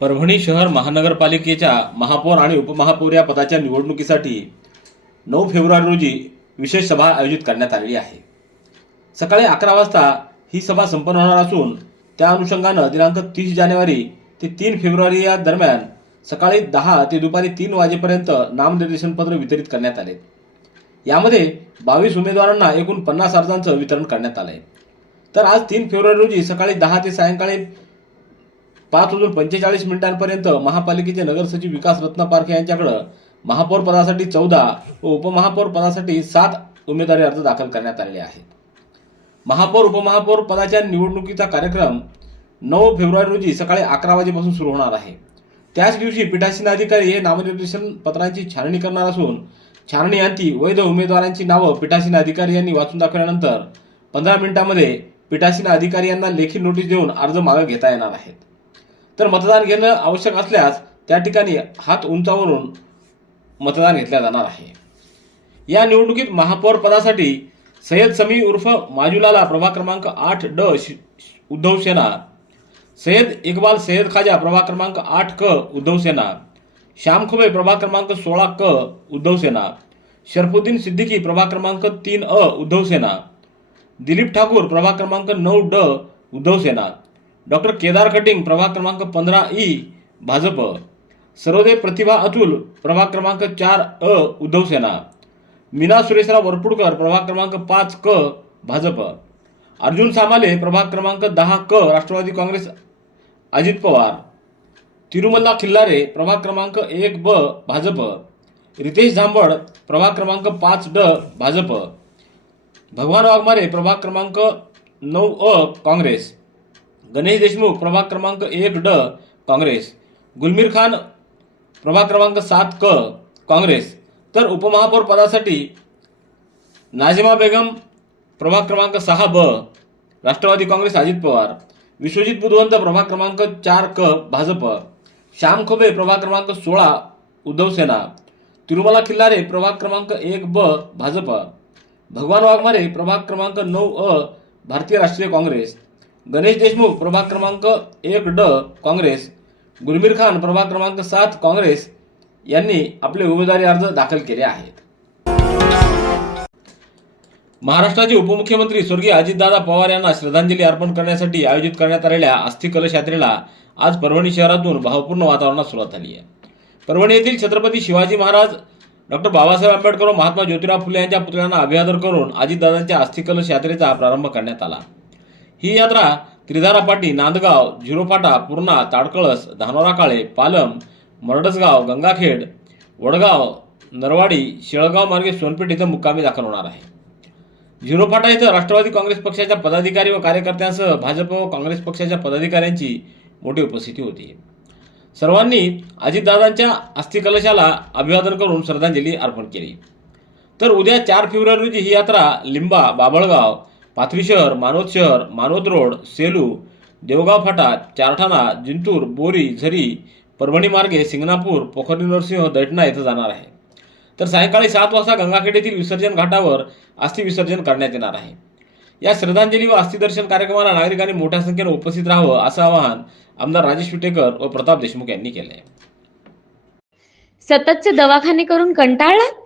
परभणी शहर महानगरपालिकेच्या महापौर आणि उपमहापौर या पदाच्या निवडणुकीसाठी नऊ फेब्रुवारी रोजी विशेष सभा आयोजित करण्यात आलेली आहे. सकाळी अकरा वाजता ही सभा संपन्न होणार असून त्या अनुषंगानं दिनांक तीस जानेवारी ते तीन फेब्रुवारी या दरम्यान सकाळी दहा ते दुपारी तीन वाजेपर्यंत नामनिर्देशनपत्र वितरित करण्यात आले. यामध्ये बावीस उमेदवारांना एकूण पन्नास अर्जांचं वितरण करण्यात आलं आहे तर आज तीन फेब्रुवारी रोजी सकाळी दहा ते सायंकाळी पाच वाजून पंचेचाळीस मिनिटांपर्यंत महापालिकेचे नगरसचिव विकास रत्न पारखे यांच्याकडं महापौर पदासाठी चौदा व उपमहापौर पदासाठी सात उमेदवारी अर्ज दाखल करण्यात आलेले आहेत. महापौर उपमहापौर पदाच्या निवडणुकीचा कार्यक्रम नऊ फेब्रुवारी रोजी सकाळी अकरा वाजेपासून सुरू होणार आहे. त्याच दिवशी पीठासीन अधिकारी हे नामनिर्देशन पत्रांची छाननी करणार असून छाननी अंती वैध उमेदवारांची नावं पीठासीन अधिकारी यांनी वाचून दाखवल्यानंतर पंधरा मिनिटांमध्ये पीठासीन अधिकारी यांना लेखी नोटीस देऊन अर्ज मागे घेता येणार आहेत. तर मतदान घेणं आवश्यक असल्यास त्या ठिकाणी हात उंचावरून मतदान घेतल्या जाणार आहे. या निवडणुकीत महापौर पदासाठी सय्यद समी उर्फ माजुलाला प्रभाग क्रमांक आठ ड उद्धव सेना सय्यद इकबाल सय्यद खाजा प्रभाग क्रमांक आठ क उद्धव सेना श्याम खुबे प्रभाग क्रमांक सोळा क उद्धव सेना शरफुद्दीन सिद्दीकी प्रभाग क्रमांक तीन अ उद्धव सेना दिलीप ठाकूर प्रभाग क्रमांक नऊ ड उद्धव सेना डॉक्टर केदार कटिंग प्रभाग क्रमांक पंधरा ई भाजप. सर्वोदय प्रतिभा अतुल प्रभाग क्रमांक चार अ उद्धव सेना. मीना सुरेशराव वरपुडकर प्रभाग क्रमांक पाच क भाजप. अर्जुन सामाले प्रभाग क्रमांक दहा क राष्ट्रवादी काँग्रेस अजित पवार. तिरुमल्ला खिल्लारे प्रभाग क्रमांक एक ब भाजप. रितेश झांबड प्रभाग क्रमांक पाच ड भाजप. भगवान वाघमारे प्रभाग क्रमांक नऊ अ काँग्रेस. गणेश देशमुख प्रभाग क्रमांक एक ड काँग्रेस. गुलमीर खान प्रभाग क्रमांक सात क काँग्रेस. तर उपमहापौर पदासाठी नाझिमा बेगम प्रभाग क्रमांक सहा ब राष्ट्रवादी काँग्रेस अजित पवार. विश्वजित बुधवंत प्रभाग क्रमांक चार क भाजप. श्याम खोबे प्रभाग क्रमांक सोळा उद्धव सेना. तिरुमला खिल्लारे प्रभाग क्रमांक एक ब भाजप. भगवान वाघमारे प्रभाग क्रमांक नऊ अ भारतीय राष्ट्रीय काँग्रेस. गणेश देशमुख प्रभाग क्रमांक एक ड काँग्रेस. गुलमीर खान प्रभाग क्रमांक सात काँग्रेस. यांनी आपले उमेदवारी अर्ज दाखल केले आहेत. महाराष्ट्राचे उपमुख्यमंत्री स्वर्गीय अजितदादा पवार यांना श्रद्धांजली अर्पण करण्यासाठी आयोजित करण्यात आलेल्या अस्थि कलश यात्रेला आज परभणी शहरातून भावपूर्ण वातावरणात सुरुवात झाली आहे. परभणी येथील छत्रपती शिवाजी महाराज डॉक्टर बाबासाहेब आंबेडकर व महात्मा ज्योतिराव फुले यांच्या पुतळ्यांना अभिवादन करून अजितदादांच्या अस्थि कलश यात्रेचा प्रारंभ करण्यात आला. ही यात्रा त्रिधारा पाटी नांदगाव झिरोपाटा पूर्णा ताडकळस धानोरा काळे पालम मरडसगाव गंगाखेड वडगाव नरवाडी शेळगाव मार्गे सोनपेठ इथं मुक्कामी दाखल होणार आहे. झिरोफाटा इथं राष्ट्रवादी काँग्रेस पक्षाच्या पदाधिकारी व कार्यकर्त्यांसह भाजप व काँग्रेस पक्षाच्या पदाधिकाऱ्यांची मोठी उपस्थिती होती. सर्वांनी अजितदादांच्या अस्थिकलशाला अभिवादन करून श्रद्धांजली अर्पण केली. तर उद्या चार फेब्रुवारी रोजी ही यात्रा लिंबा बाबळगाव पाथवी शहर मानोद शहर मानोद रोड सेलू देवगाव फाटा चारठाणा जिंतूर बोरी झरी परभणी मार्गे सिंगणापूर पोखरी नरसिंह दैठणा येथे जाणार आहे. तर सायंकाळी सात वाजता गंगाखेड येथील विसर्जन घाटावर अस्थि विसर्जन करण्यात येणार आहे. या श्रद्धांजली व अस्थिदर्शन कार्यक्रमाला नागरिकांनी मोठ्या संख्येने उपस्थित राहावं असं आवाहन आमदार राजेश विटेकर व प्रताप देशमुख यांनी केलं आहे सततचे दवाखाने करून कंटाळलात?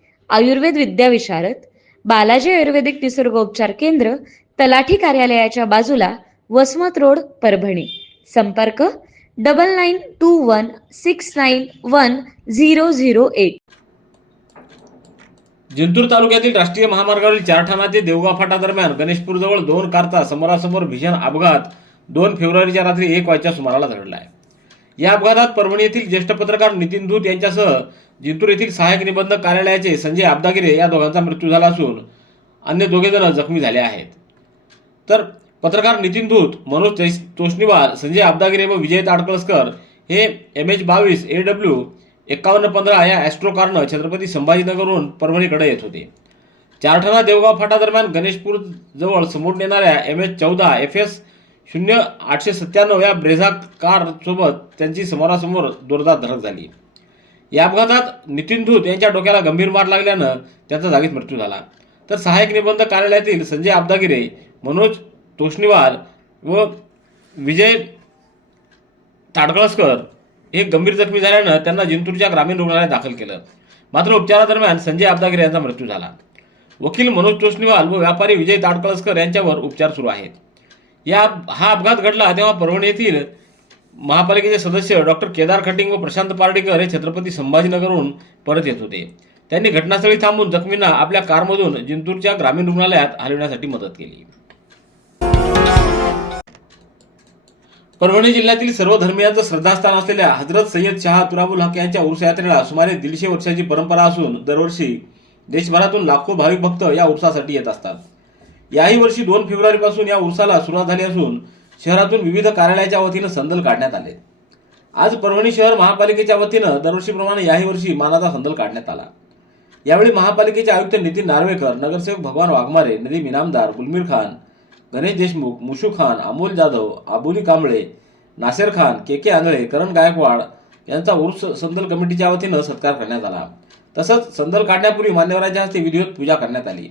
आयुर्वेद विद्याविशारद बालाजी आयुर्वेदिक निसर्गोपचार केंद्र तलाठी कार्यालयाच्या बाजूला वसमत रोड परभणी. संपर्क double nine two one six nine one zero zero eight Jintur तालुक्यातील राष्ट्रीय महामार्गावरील चारठाणा ते देवगाव फाटा दरम्यान गणेशपूरजवळ दोन कारचा समोरासमोर भीषण अपघात दोन फेब्रुवारीच्या रात्री एक वाजच्या सुमाराला घडलाय या अपघातात परभणी येथील ज्येष्ठ पत्रकार नितीन धूत यांच्यासह जिंतूर येथील सहाय्यक निबंधक कार्यालयाचे संजय आबदागिरे या दोघांचा मृत्यू झाला असून अन्य दोघे जण जखमी झाले आहेत. तर पत्रकार नितीन धूत मनोज तोष्णीवार संजय आबदागिरे व विजय ताडकळसकर हे एम एच बावीस ए डब्ल्यू एकावन्न पंधरा या ॲस्ट्रो कारनं छत्रपती संभाजीनगरहून परभणीकडे येत होते. चारठाणा देवगाव फाटा दरम्यान गणेशपूर जवळ समोर नेणाऱ्या एम एच चौदा एफ एस शून्य आठशे सत्त्याण्णव या ब्रेझा कारसोबत त्यांची समोरासमोर जोरदार धडक झाली. या अपघातात नितीन धूत यांच्या डोक्याला गंभीर मार लागल्यानं त्यांचा जागीच मृत्यू झाला. तर सहाय्यक निबंध कार्यालयातील संजय आबदागिरे मनोज तोष्णीवाल व विजय ताडकळसकर हे गंभीर जखमी झाल्यानं त्यांना जिंतूरच्या ग्रामीण रुग्णालयात दाखल केलं. मात्र उपचारादरम्यान संजय आबदागिरे यांचा मृत्यू झाला. वकील मनोज तोष्णीवाल व व्यापारी विजय ताडकळसकर यांच्यावर उपचार सुरू आहेत. या हा अपघात घडला तेव्हा परभणी येथील महापालिकेचे सदस्य डॉक्टर केदार खटिंग व प्रशांत पार्डीकर हे छत्रपती संभाजीनगरहून परत येत होते. त्यांनी घटनास्थळी थांबून जखमींना आपल्या कारमधून जिंतूरच्या ग्रामीण रुग्णालयात हलविण्यासाठी मदत केली. परभणी जिल्ह्यातील सर्व धर्मियांचं श्रद्धास्थान असलेल्या हजरत सय्यद शहा तुराबुल हक यांच्या उर्स यात्रेला सुमारे दीडशे वर्षाची परंपरा असून दरवर्षी देशभरातून लाखो भाविक भक्त या उर्सासाठी येत असतात. याही वर्षी दोन फेब्रुवारीपासून या उर्साला सुरुवात झाली असून शहरातून विविध कार्यालयाच्या वतीनं संदल काढण्यात आले. आज परभणी शहर महापालिकेच्या वतीनं दरवर्षीप्रमाणे याही वर्षी मानाचा संदल काढण्यात आला. यावेळी महापालिकेचे आयुक्त नितीन नार्वेकर नगरसेवक भगवान वाघमारे नदीम इनामदार गुलमीर खान गणेश देशमुख मुशू खान अमोल जाधव आबोली कांबळे नासेर खान के के आंधळे करण गायकवाड यांचा उर्स संदल कमिटीच्या वतीनं सत्कार करण्यात आला. तसंच संदल काढण्यापूर्वी मान्यवरांच्या हस्ते विधिवत पूजा करण्यात आली.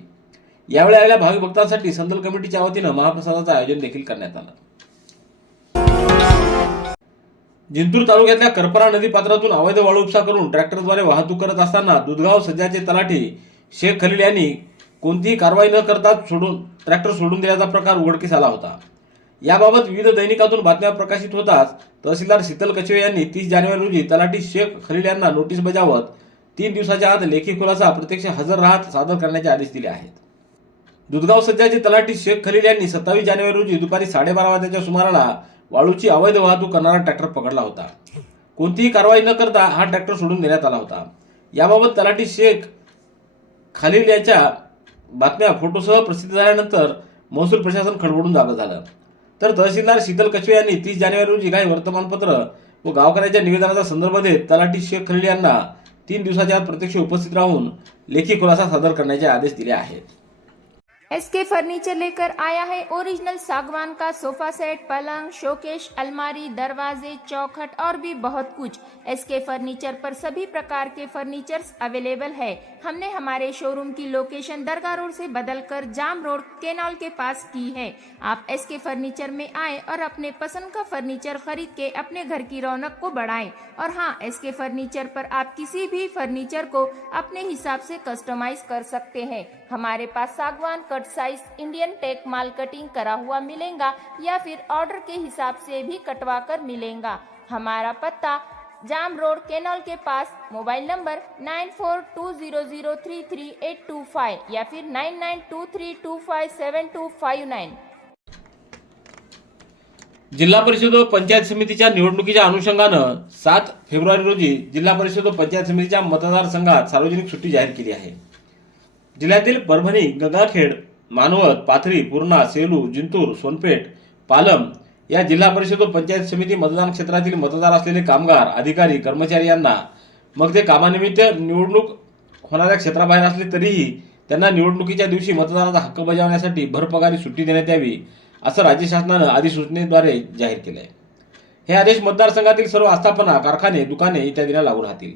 यावेळी आलेल्या भाविक भक्तांसाठी संदल कमिटीच्या वतीनं महाप्रसादाचं आयोजन देखील करण्यात आलं. जिंतूर तालुक्यातल्या करपरा नदी पात्रातून अवैध वाळू उपसा करून ट्रॅक्टरद्वारे वाहतूक करत असताना दुधगाव सज्जाचे तलाठी शेख खलील यांनी कोणतीही कारवाई न करता सोडून ट्रॅक्टर सोडून दिल्याचा प्रकार उघडकीस आला होता. याबाबत विविध दैनिकातून बातम्या प्रकाशित होताच तहसीलदार शीतल कचवे यांनी तीस जानेवारी रोजी तलाठी शेख खलील यांना नोटीस बजावत तीन दिवसाच्या आत लेखी खुलासा प्रत्यक्ष हजर राहत सादर करण्याचे आदेश दिले आहेत. दुधगाव सज्जाचे तलाठी शेख खलील यांनी सत्तावीस जानेवारी रोजी दुपारी साडेबारा वाजेच्या सुमाराला वाळूची अवैध वाहतूक करणारा ट्रॅक्टर पकडला होता. कोणतीही कारवाई न करता हा ट्रॅक्टर सोडून देण्यात आला होता. याबाबत तलाठी शेख खालील याच्या बातम्या फोटोसह प्रसिद्ध झाल्यानंतर महसूल प्रशासन खडबडून जागं झालं. तर तहसीलदार शीतल कचवे यांनी तीस जानेवारी रोजी काही वर्तमानपत्र व गावकऱ्यांच्या निवेदनाचा संदर्भ देत तलाठी शेख खलील यांना तीन दिवसाच्या आत प्रत्यक्ष उपस्थित राहून लेखी खुलासा सादर करण्याचे आदेश दिले आहेत. एसके फर्नीचर लेकर आया है ओरिजिनल सागवान का सोफा सेट पलंग शोकेश अलमारी, दरवाजे, चौखट और भी बहुत कुछ। एसके फर्नीचर पर सभी प्रकार के फर्नीचर्स अवेलेबल है। हमने हमारे शोरूम की लोकेशन दरगाह रोड से बदलकर जाम रोड केनाल के पास की है। आप एसके फर्नीचर में आए और अपने पसंद का फर्नीचर खरीद के अपने घर की रौनक को बढ़ाए। और हाँ एसके फर्नीचर पर आप किसी भी फर्नीचर को अपने हिसाब से कस्टमाइज कर सकते हैं। हमारे पास सागवान कट साइज़ इंडियन टेक माल कटिंग करा हुआ मिलेगा या फिर ऑर्डर के हिसाब से भी कटवा कर मिलेगा। हमारा पत्ता जाम रोड केनॉल के pass mobile number nine four two zero zero three three eight two five या फिर nine nine two three two five seven two five nine. जिल्हा परिषद व पंचायत समितीच्या निवडणुकीच्या अनुषंगानं सात फेब्रुवारी रोजी जिल्हा परिषद व पंचायत समितीच्या मतदारसंघात सार्वजनिक सुट्टी जाहीर केली आहे. जिल्ह्यातील परभणी गंगाखेड मानवत पाथरी पूर्णा सेलू जिंतूर सोनपेठ पालम या जिल्हा परिषद व पंचायत समिती मतदान क्षेत्रातील मतदार असलेले कामगार अधिकारी कर्मचारी यांना मग ते कामानिमित्त निवडणूक होणाऱ्या क्षेत्राबाहेर असले तरीही त्यांना निवडणुकीच्या दिवशी मतदानाचा हक्क बजावण्यासाठी भरपगारी सुट्टी देण्यात यावी असं राज्य शासनानं अधिसूचनेद्वारे जाहीर केलंय. हे आदेश मतदारसंघातील सर्व आस्थापना कारखाने दुकाने इत्यादींना लागू राहतील.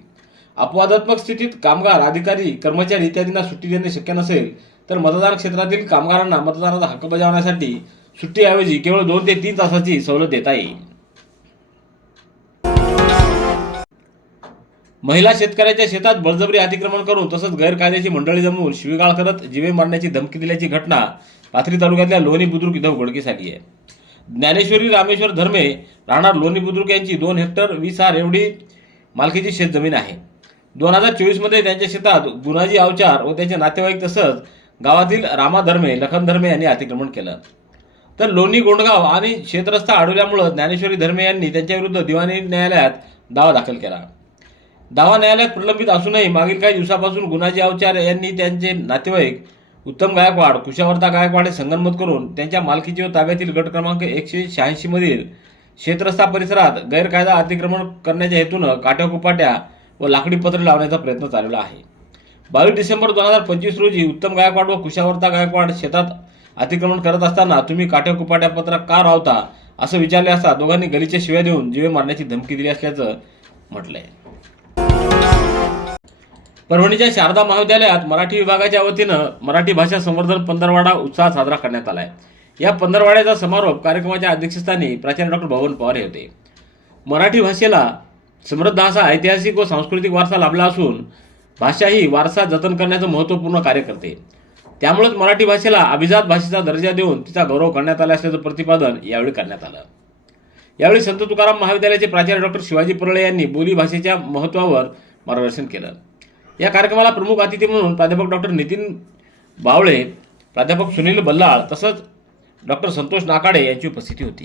अपवादात्मक स्थितीत कामगार अधिकारी कर्मचारी इत्यादींना सुट्टी देणे शक्य नसेल तर मतदान क्षेत्रातील कामगारांना मतदानाचा हक्क बजावण्यासाठी सुट्टीऐवजी केवळ दोन ते तीन तासाची सवलत देता येईल. महिला शेतकऱ्याच्या शेतात बळजबरी अतिक्रमण करून तसंच गैरकायद्याची मंडळी जमवून शिवीगाळ करत जीवे मारण्याची धमकी दिल्याची घटना पाथरी तालुक्यातल्या लोणी बुद्रुक इथं उघडकीस आली आहे. ज्ञानेश्वरी रामेश्वर धर्मे राहणार लोणी बुद्रुक यांची दोन हेक्टर वीस हार एवढी मालकीची शेतजमीन आहे. दोन हजार चोवीसमध्ये त्यांच्या शेतात गुणाजी अवचार व त्यांचे नातेवाईक तसंच गावातील रामा धर्मे लखन धर्मे यांनी अतिक्रमण केलं. तर लोणी गोंडगाव आणि शेतरस्ता अडवल्यामुळं ज्ञानेश्वरी धर्मे यांनी त्यांच्याविरुद्ध दिवाणी न्यायालयात दावा दाखल केला. दावा न्यायालयात प्रलंबित असूनही मागील काही दिवसापासून गुणाजी अवचार यांनी त्यांचे नातेवाईक उत्तम गायकवाड कुशावर्ता गायकवाड हे संगनमत करून त्यांच्या मालकीचे व ताब्यातील गट क्रमांक एकशे शहाऐंशीमधील क्षेत्रस्था परिसरात गैरकायदा अतिक्रमण करण्याच्या हेतूनं काट्याकुपाट्या व लाकडी पत्र लावण्याचा प्रयत्न चालवला आहे. बावीस डिसेंबर दोन हजार पंचवीस रोजी उत्तम गायकवाड व कुशावर्ता गायकवाड शेतात अतिक्रमण करत असताना तुम्ही काट्याकुपाट्या पत्र का रावता असं विचारले असता दोघांनी गलीच्या शिव्या देऊन जीवे मारण्याची धमकी दिली असल्याचं म्हटलंय. परभणीच्या शारदा महाविद्यालयात मराठी विभागाच्या वतीनं मराठी भाषा संवर्धन पंधरवाडा उत्साहात साजरा करण्यात आलाय. या पंधरवाड्याचा समारोप कार्यक्रमाच्या अध्यक्षस्थानी प्राचार्य डॉक्टर भवन पवार हे होते. मराठी भाषेला समृद्ध असा ऐतिहासिक व सांस्कृतिक वारसा लाभला असून भाषा ही वारसा जतन करण्याचं महत्त्वपूर्ण कार्य करते. त्यामुळेच मराठी भाषेला अभिजात भाषेचा दर्जा देऊन तिचा गौरव करण्यात आला असल्याचं प्रतिपादन यावेळी करण्यात आलं. यावेळी संत तुकाराम महाविद्यालयाचे प्राचार्य डॉक्टर शिवाजी परळे यांनी बोली भाषेच्या महत्त्वावर मार्गदर्शन केलं. या कार्यक्रमाला प्रमुख अतिथी म्हणून प्राध्यापक डॉक्टर नितीन बावळे प्राध्यापक सुनील बल्लाळ तसंच डॉक्टर संतोष नाकाडे यांची उपस्थिती होती.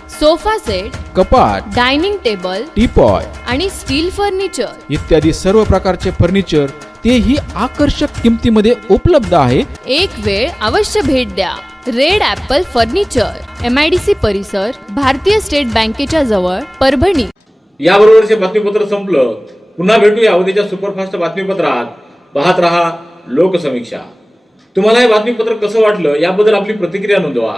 sofa set कपाट डायनिंग टेबल टीपॉय आणि स्टील फर्निचर. इत्यादी सर्व प्रकारचे फर्निचर तेही आकर्षक किमतीमध्ये उपलब्ध आहे. एक वेळ अवश्य भेट द्या. Red apple furniture M I D C परिसर भारतीय स्टेट बँकेच्या जवळ परभणी. याबरोबरचे बातमीपत्र संपलं. पुन्हा भेटूया उद्याच्या सुपरफास्ट बातमीपत्रात. पाहत रहा लोकसमीक्षा. तुम्हाला हे बातमीपत्र कसं वाटलं याबद्दल आपली प्रतिक्रिया नोंदवा.